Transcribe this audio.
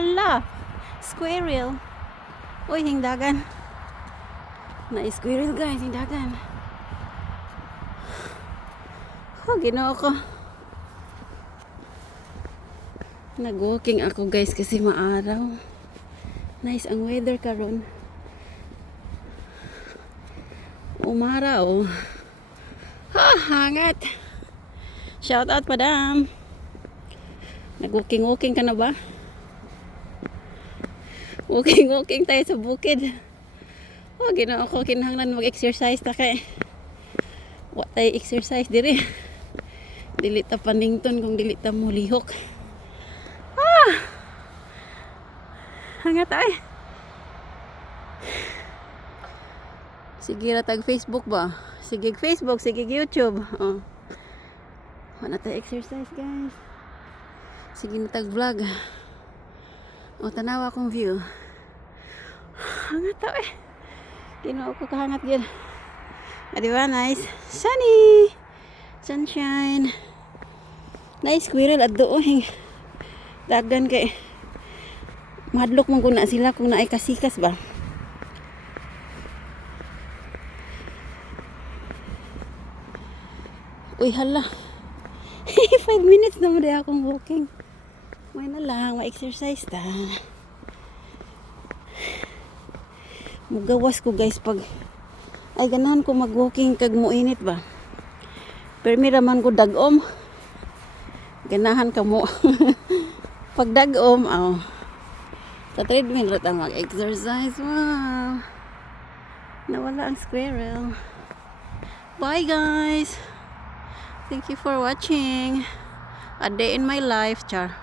Hala! Squirrel. Uy, hingdagan. Na-squirrel guys, hingdagan. Oh, ginoo ko. Nag-walking ako guys kasi maaraw. Nice ang weather karon. Umaraw. Ha, hangat. Shout out madam. Nag-walking ka na ba? Walking tayo sa bukid. Oh, ginoo ko kinahanglan mag-exercise ta kay. Wa tayo exercise diri. Dili ta panington kung dili ta mo lihok. Ah! Hangat ay. Sige ra tag Facebook ba? Sige Facebook, sige YouTube. Oh. Wala tayo exercise guys. Sige na tag vlog. O tanawa akong view. Hangat to eh. Ginoo ko kahangat gyud. Ah, diba? Nice. Sunny. Sunshine. Nice squirrel at doon. Dagan kay. Madlok man kung na sila kung naay kasikas ba. Uy hala. 5 minutes na mo rin akong walking. May na lang, ma-exercise ta. Mugawas ko guys pag ay ganahan ko mag-walking kag muinit ba. Permi raman ko dagom. Ganahan ka mo. Pag dagom, oh. Sa treadmill rata mag-exercise. Wow. Nawala ang squirrel. Bye guys. Thank you for watching. A day in my life, char.